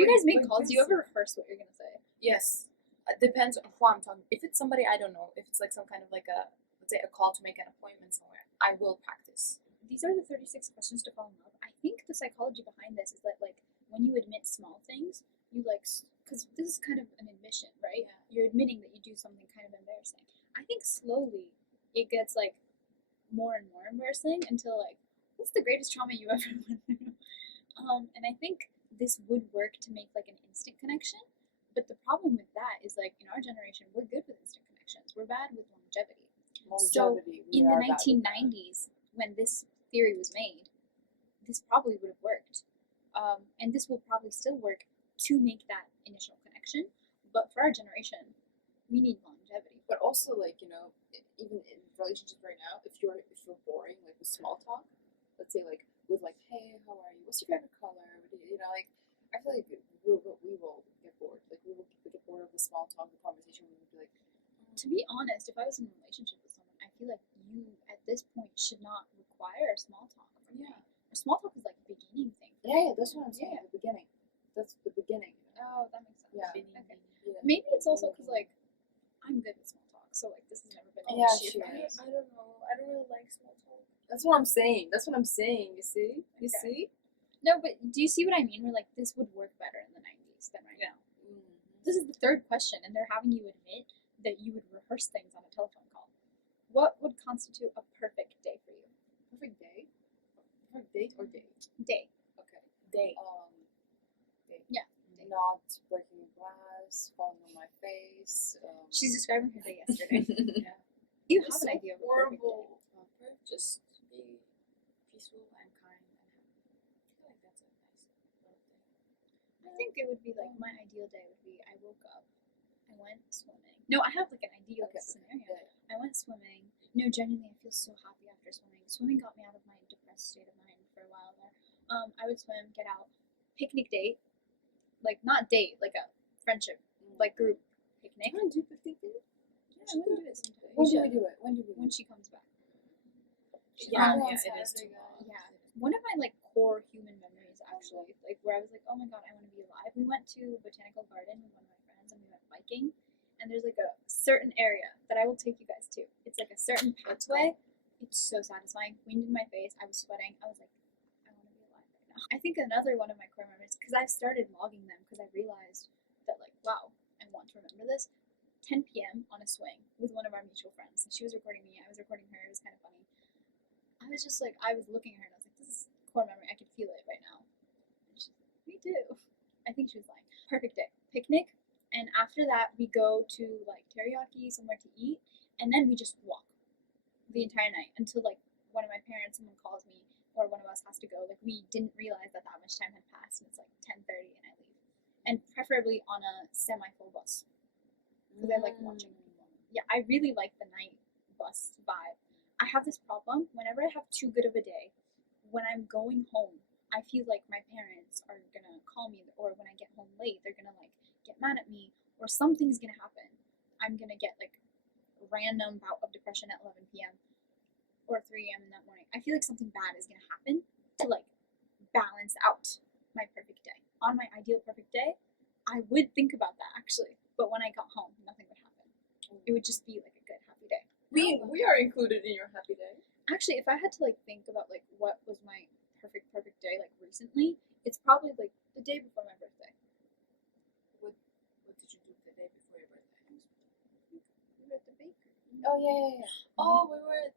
you guys make calls, do you ever rehearse what you're gonna say? Yes. Depends on who I'm talking. If it's somebody I don't know, if it's like some kind of like let's say a call to make an appointment somewhere, I will practice. These are the 36 questions to fall in love. I think the psychology behind this is that, like, when you admit small things, you, like, because this is kind of an admission, right? Yeah. You're admitting that you do something kind of embarrassing. I think slowly it gets, like, more and more embarrassing until, like, what's the greatest trauma you ever went through? And I think this would work to make, like, an instant connection. But the problem with that is, like, in our generation, we're good with instant connections. We're bad with longevity. So in the 1990s, when this theory was made, this probably would have worked. And this will probably still work to make that initial connection. But for our generation, we need longevity. But also, like, you know, even in relationships right now, if you're boring, like with small talk, let's say like with like, hey, how are you? What's your favorite color? You know, like, I feel like we will get bored. Like we will get bored of the small talk, the conversation. We will be like, to be honest, if I was in a relationship with someone, I feel like you at this point should not require small talk from me. A small talk is like a beginning thing. Yeah, that's what I'm saying. Yeah. The beginning. That's the beginning. Oh, that makes sense. Yeah. Okay. Yeah. Maybe it's also because like I'm good with small talk, so like this has never been an issue for me. I don't know. I don't really like small talk. That's what I'm saying. You see? You see? No, but do you see what I mean? Where like this would work better in the 90s than right now. Mm-hmm. This is the third question, and they're having you admit that you would rehearse things on a telephone call. What would constitute a perfect day for you? Perfect day? Perfect date or day? Day. Okay. Day. Day. Yeah. Day. Not breaking glass, falling on my face. She's describing her day yesterday. Yeah. You have an idea of a perfect day. Just be peaceful and kind and happy. I feel like that's a nice birthday. I think it would be like my ideal day would be I woke up, I went swimming. No, I have like an ideal scenario. I went swimming. No, genuinely, I feel so happy after swimming. Swimming got me out of my depressed state of mind for a while there. I would swim, get out, picnic date, like not date, like a friendship, like group picnic. You want to do picnic date? Yeah, I want to do it sometime. When do we do it? When she comes back. Yeah, it is too long. Yeah. One of my like core human memories actually, like where I was like, oh my god, I want to be alive. We went to Botanical Garden with one of my friends and we went biking, and there's like a certain area that I will take you guys to. It's like a certain pathway. It's so satisfying. Wind in my face. I was sweating. I was like, I want to be alive right now. I think another one of my core memories, because I've started logging them because I realized that like, wow, I want to remember this. 10 p.m. on a swing with one of our mutual friends. She was recording me. I was recording her. It was kind of funny. I was just like, I was looking at her and I was like, this is core memory. I could feel it right now. And she's like, me too. I think she was lying. Perfect day. Picnic. And after that, we go to like teriyaki, somewhere to eat. And then we just walk the entire night until like one of my parents, someone calls me, or one of us has to go. Like we didn't realize that much time had passed, and it's like 10:30 and I leave. And preferably on a semi-full bus. Because I like watching people. Yeah, I really like the night bus vibe. I have this problem. Whenever I have too good of a day, when I'm going home, I feel like my parents are gonna call me, or when I get home late, they're gonna like get mad at me, or something's gonna happen. I'm gonna get like a random bout of depression at 11 p.m. or 3 a.m. in that morning. I feel like something bad is gonna happen to like balance out my perfect day. On my ideal perfect day, I would think about that actually, but when I got home, nothing would happen. It would just be like a good happy day. We are included in your happy day. Actually, if I had to like think about like what was my perfect day like recently, it's probably like the day before my birthday. What did you do the day before your birthday? We were at the bakery. Oh yeah. Oh, we were at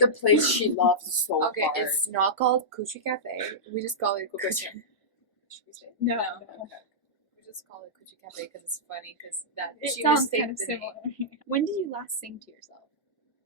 the place she loves so hard. Okay, it's not called Coochie Cafe. We just call it Coochie. Should we say? No. Okay. We just call it Coochie Cafe because it's funny. Because It sounds kind of similar. When did you last sing to yourself?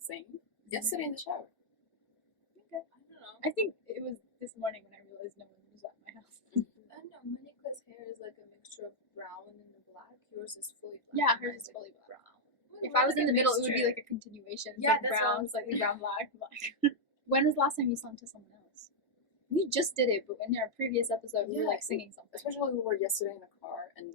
Sing? Yesterday in the shower. Okay. I don't know. I think it was this morning when I realized no one was at my house. I don't know. Monica's hair is like a mixture of brown and black. Yours is fully black. Yeah, hers is fully brown. If I was in the middle, it would be like a continuation. It's Yeah, like that's brown, slightly brown, black. When was the last time you sung to someone else? We just did it, but in our previous episode, we were like singing something. Especially we were yesterday in the car, and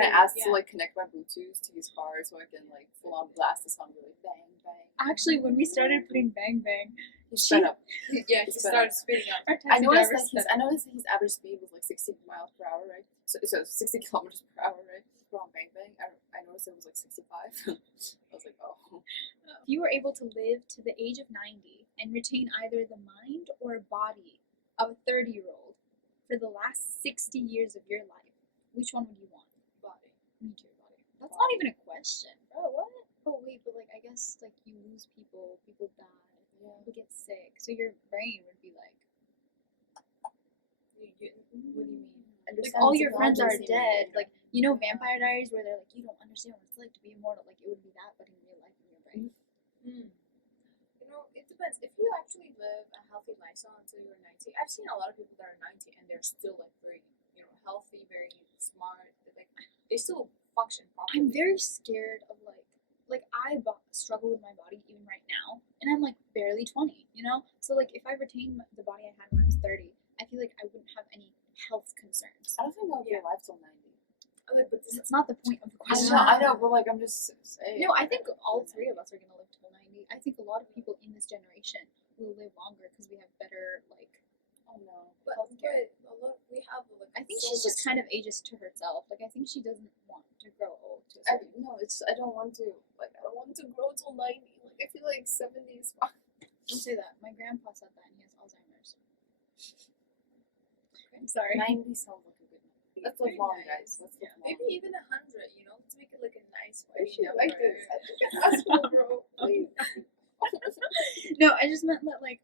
I asked to like connect my Bluetooth to his car so I can like full on blast the song, really bang bang. Actually, when we started putting bang bang, He's sped up. Yeah, he He's sped started up. speeding up. Our I taxi noticed driver that his average speed was like 60 miles per hour, right? So 60 kilometers per hour, right? But on Bang Bang, I noticed it was like 65. I was like, oh. If you were able to live to the age of 90 and retain either the mind or body of a 30-year-old for the last 60 years of your life, which one would you want? Body. Me too, body. That's not even a question, bro. What? Oh wait, but like I guess like you lose people, people die, Yeah. people get sick, so your brain would be like, What do you mean? like all your friends are Understand dead. technology. Like you know, Vampire Diaries, where they're like, you don't understand what it's like to be immortal. Like it would be that, but in real life in your brain. You know, it depends. If you actually live a healthy lifestyle until you're 90, I've seen a lot of people that are 90 and they're still like very, healthy, very smart. Like they still function properly. I'm very scared of like I struggle with my body even right now, and I'm like barely 20, you know. So like if I retain the body I had when I was 30, I feel like I wouldn't have any health concerns. I don't think I'll be alive till 90. Like, but this, It's not the point of the I question. know, but like I'm just saying. No, I think all three of us are gonna live till 90. I think a lot of people in this generation will live longer because we have better like. Oh no. but healthcare. a lot, we have like. I think so she's just much- kind of ages to herself. Like I think she doesn't want to grow old. To a certain No, it's I don't want to grow till 90. Like I feel like 70 is fine. Don't say that. My grandpa said that, and he has Alzheimer's. I'm sorry. 90 sounds like a good number. Let's live Very long, nice. guys. Let's live long. Maybe even 100. Let's make it like a nice I way. should like this. I think an asshole, bro. Please. No, I just meant that like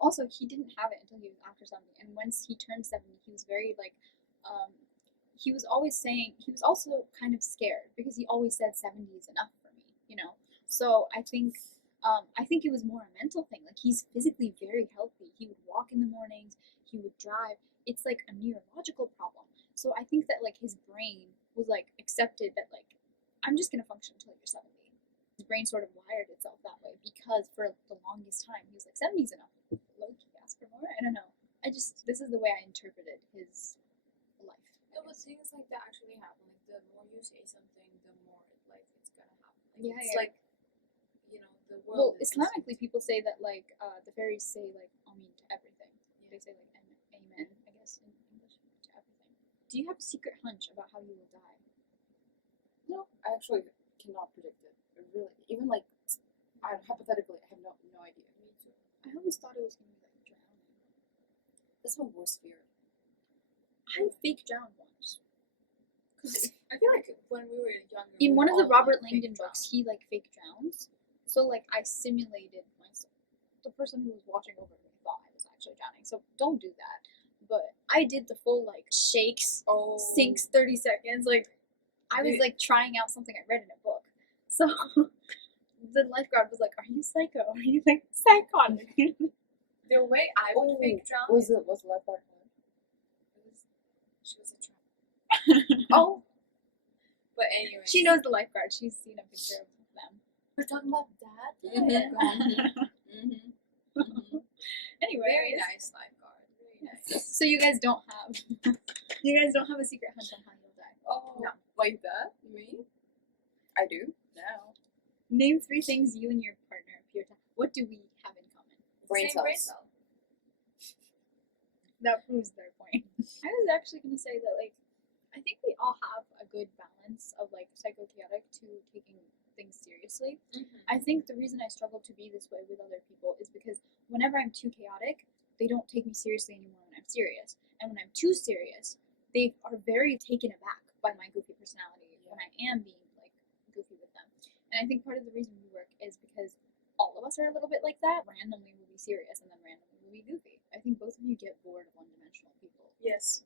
also he didn't have it until he was after 70, and once he turned 70 he was very like he was always saying he was also kind of scared because he always said 70 is enough for me, you know. So I think it was more a mental thing. Like he's physically very healthy. He would walk in the mornings, he would drive. It's like a neurological problem. So I think that like his brain was like accepted that like I'm just gonna function until you're 70. His brain sort of wired itself that way because for the longest time he was like 70's enough. Low-key ask for more. I don't know. This is the way I interpreted his life. No, but things like that actually happen. Like the more you say something, the more like it's gonna happen. Like, Yeah, it's yeah. like the Well, world. is Islamically, people say that like the fairies say like Amin to everything. They say like Amen, I guess in English to everything. Do you have a secret hunch about how you will die? No, I actually cannot predict it. Really, even like hypothetically, I have no idea. Me too. I always thought it was gonna be like drowning. That's my worst fear. I fake drowned once. I feel like when we were younger. In we one of the all, Robert like, Langdon fake books, he like fake drowns. So like I simulated myself. The person who was watching over me thought I was actually drowning. So don't do that. But I did the full like shakes, Oh. sinks 30 seconds. Like I was like trying out something I read in a book. So the lifeguard was like, "Are you psycho? Are you like psychotic?" The way I would fake drown. Was lifeguard fun? She was a trap. Oh, But anyway. She knows the lifeguard. She's seen a picture of them. We're talking about that. Mhm. Anyway, Very nice lifeguard. Very nice. So you guys don't have a secret hunch on how you'll die. Oh, No. like that? You mean? I do now. Name 3 things you and your partner appear to. What do we have in common? Brain Same brain cells. cell. That proves their point. I was actually gonna say that like I think we all have a good balance of like psycho-chaotic to taking things seriously. I think the reason I struggle to be this way with other people is because whenever I'm too chaotic, they don't take me seriously anymore when I'm serious. And when I'm too serious, they are very taken aback by my goofy personality when I am being like goofy with them. And I think part of the reason we work is because all of us are a little bit like that. Randomly we'll be serious and then randomly we'll be goofy. I think both of you get bored of one-dimensional people. Yes.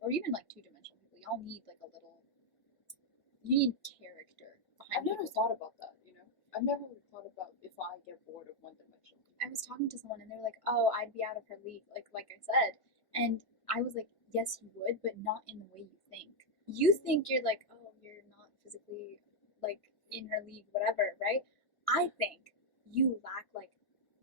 Or even like two-dimensional people. Y'all need like a little. You need character behind. I've never people. thought about that, you know? I've never thought about if I get bored of one dimensional. I was talking to someone and they were like, "Oh, I'd be out of her league," like I said, and I was like, "Yes, you would, but not in the way you think. You think you're like, oh, you're not physically like in her league, whatever, right? I think you lack like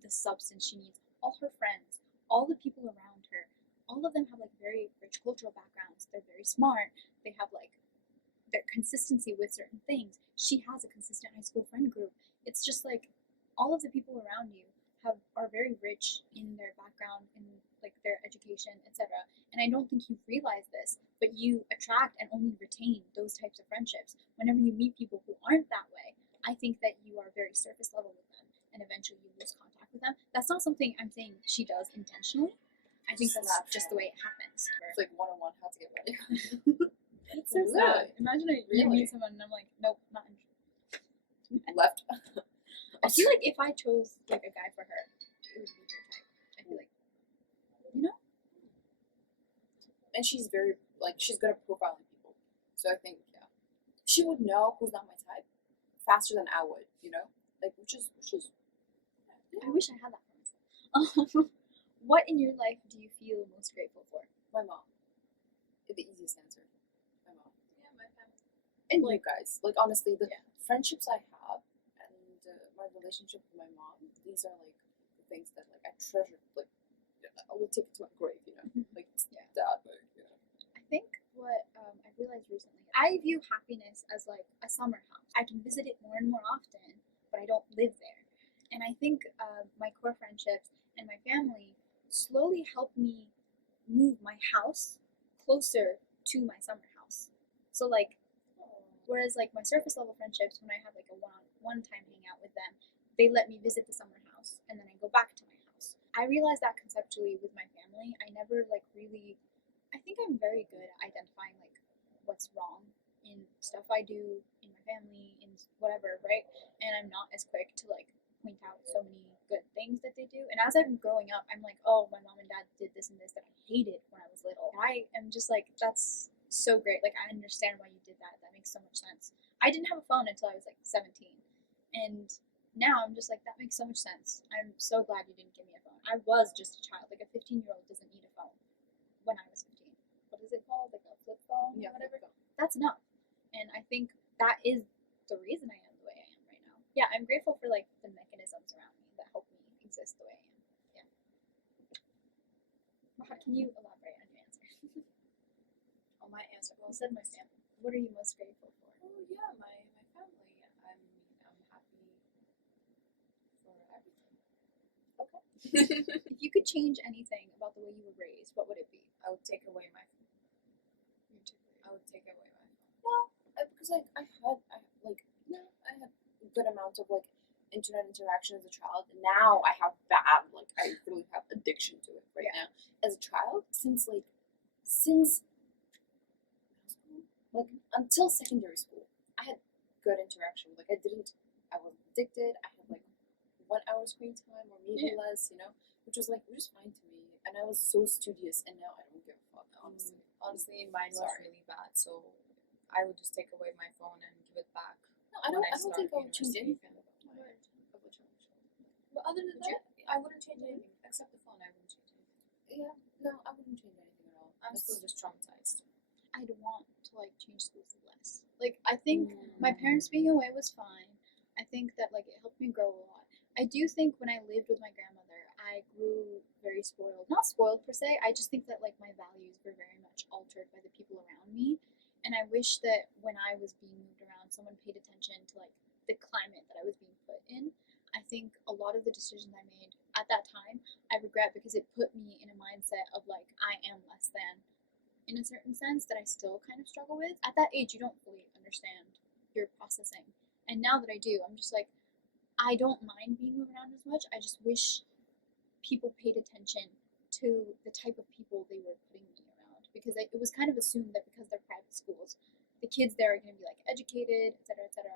the substance she needs. All her friends, all the people around her, all of them have like very rich cultural backgrounds. They're very smart. They have like their consistency with certain things. She has a consistent high school friend group. It's just like all of the people around you are very rich in their background, in like their education, etc. And I don't think you realize this, but you attract and only retain those types of friendships. Whenever you meet people who aren't that way, I think that you are very surface level with them, and eventually you lose contact with them. That's not something I'm saying she does intentionally. I think that's just the way it happens. It's like 101 how to get ready. It's so sad. Imagine I meet someone and I'm like, nope, not interested. Left. I feel like if I chose like a guy for her, it would be her type. I feel like, you know. And she's very like she's good at profiling people, so I think she would know who's not my type faster than I would, you know, like which is. I wish I had that for myself. What in your life do you feel most grateful for? My mom. The easiest answer. My mom. Yeah, my family. And you guys, like honestly, the Yeah. friendships I have and my relationship with my mom, these are like the things that like I treasure. Like I will take it to my grave, you know. Like it's Yeah. that big. You know. I think what I realized recently, I view happiness as like a summer house. I can visit it more and more often, but I don't live there. And I think my core friendships and my family slowly helped me move my house closer to my summer house. So like, whereas like my surface level friendships, when I have like a one time hangout with them, they let me visit the summer house and then I go back to my house. I realized that conceptually with my family. I never like really, I think I'm very good at identifying like what's wrong in stuff I do in my family, in whatever, right? And I'm not as quick to like point out so many good things that they do. And as I'm growing up, I'm like, oh, my mom and dad did this and this that I hated when I was little. And I am just like, that's so great. Like, I understand why you did that. That makes so much sense. I didn't have a phone until I was like 17. And now I'm just like, that makes so much sense. I'm so glad you didn't give me a phone. I was just a child. Like, a 15-year-old doesn't need a phone when I was 15. What is it called? Like a flip phone or whatever? That's enough. And I think that is the reason I am the way I am right now. Yeah, I'm grateful for like the mechanisms around me that help me exist the way I am. Yeah. How can you elaborate on your answer? On my answer, well, You said my family. What are you most grateful for? oh yeah, my family. I'm happy for everything. If you could change anything about the way you were raised, what would it be? I would take away my phone. You took it. I would take away my phone. No, because like I had a good amount of like internet interaction as a child. Now I have bad, like I really have addiction to it right now. As a child, since until secondary school, I had good interaction. Like I wasn't addicted. I had like 1 hour screen time or maybe less, you know, which was fine to me. And I was so studious, and now I don't give a fuck, honestly. Honestly, mine was Sorry. really bad, so I would just take away my phone and give it back. No, I don't think I would choose university. anything about my But other than that, I wouldn't change anything except the phone. I wouldn't change anything. Yeah, no, I wouldn't change anything at all. I'm still just traumatized. I'd want to like change schools less. Like I think my parents being away was fine. I think that like it helped me grow a lot. I do think when I lived with my grandmother, I grew very spoiled. Not spoiled per se. I just think that like my values were very much altered by the people around me. And I wish that when I was being moved around, someone paid attention to like the climate that I was being put in. I think a lot of the decisions I made at that time, I regret because it put me in a mindset of like I am less than, in a certain sense that I still kind of struggle with. At that age, you don't fully understand your processing. And now that I do, I'm just like, I don't mind being moved around as much. I just wish people paid attention to the type of people they were putting me around, because it was kind of assumed that because they're private schools, the kids there are going to be like educated, etc., etc.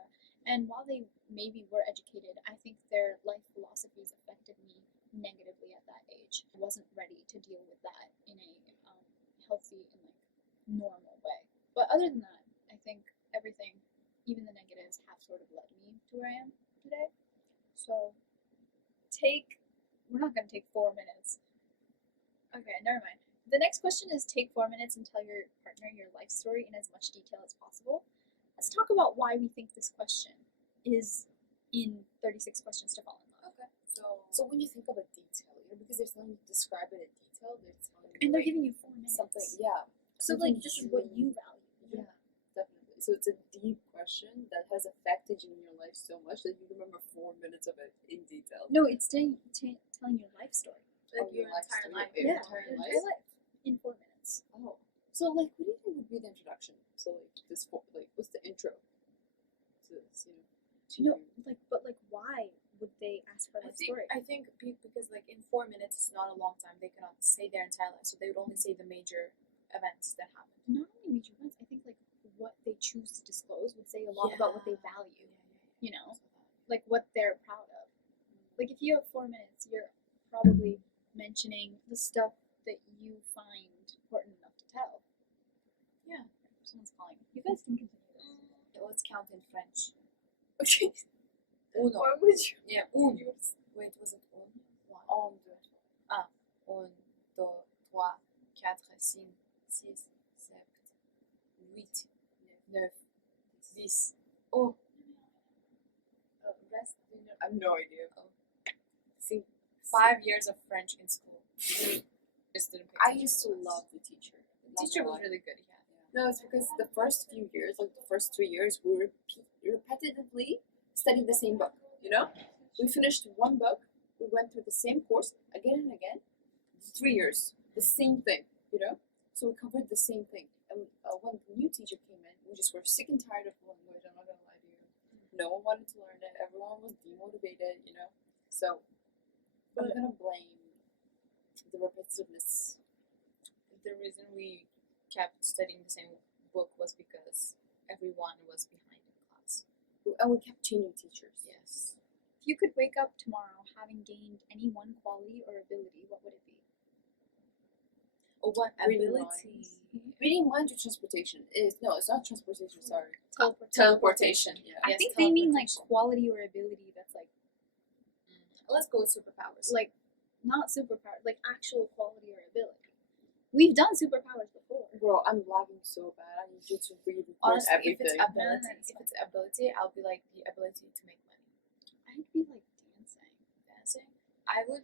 And while they maybe were educated, I think their life philosophies affected me negatively at that age. I wasn't ready to deal with that in a healthy and like normal way. But other than that, I think everything, even the negatives, have sort of led me to where I am today. So we're not going to take 4 minutes. Okay, never mind. The next question is take 4 minutes and tell your partner your life story in as much detail as possible. Let's talk about why we think this question is in 36 questions to fall in love. Okay. So when you think of a detail, you know, because they're telling you to describe it in detail, they're telling you And they're like, giving you 4 minutes. something, yeah. So like, this is what you value. Yeah, definitely. So it's a deep question that has affected you in your life so much that you remember 4 minutes of it in detail. No, it's telling your life story. Like Oh, your life entire story. life. Your entire your life. entire life in 4 minutes. Oh, so like, what do you think would be the introduction? So like what's the intro to this? No, but why would they ask for I life think story? I think because like in 4 minutes it's not a long time. They cannot say their entire life, so they would only say the major events that happened. Not only major events, I think like what they choose to disclose would say a lot about what they value. You know, like what they're proud of. Like if you have 4 minutes, you're probably mentioning the stuff that you find important enough to tell. Yeah. Someone's calling. You guys can continue this. Let's count in French. Okay. Uno. Why would you? Yeah, un. Wait, was it un? One. Un, deux. Un, deux, trois, quatre, cinq, six, sept, huit, neuf, dix. Oh. Rest. I have no idea. See, 5 years of French in school. Just didn't pay I attention used to love the teacher. The teacher was really good, yeah. No, it's because the first few years, like the first 3 years, we repetitively studied the same book. We finished one book. We went through the same course again and again. 3 years, the same thing. So we covered the same thing. And when the new teacher came in, we just were sick and tired of language. I'm not gonna lie to you. No one wanted to learn it. Everyone was demotivated. So I'm gonna blame the repetitiveness. The reason we kept studying the same book was because everyone was behind in class. And we kept changing teachers. Yes. If you could wake up tomorrow having gained any one quality or ability, what would it be? Or what Reading ability? minds. Reading minds or transportation? It's not transportation. Sorry. Teleportation. Yeah. I Yes, think they mean like teleportation. quality or ability that's like Let's go with superpowers. like not superpower, like actual quality or ability. We've done superpowers before. Bro, I'm lagging so bad. I need you to read Honestly, everything. if it's ability, I'll be like the ability to make money. I'd be like dancing. Dancing. I would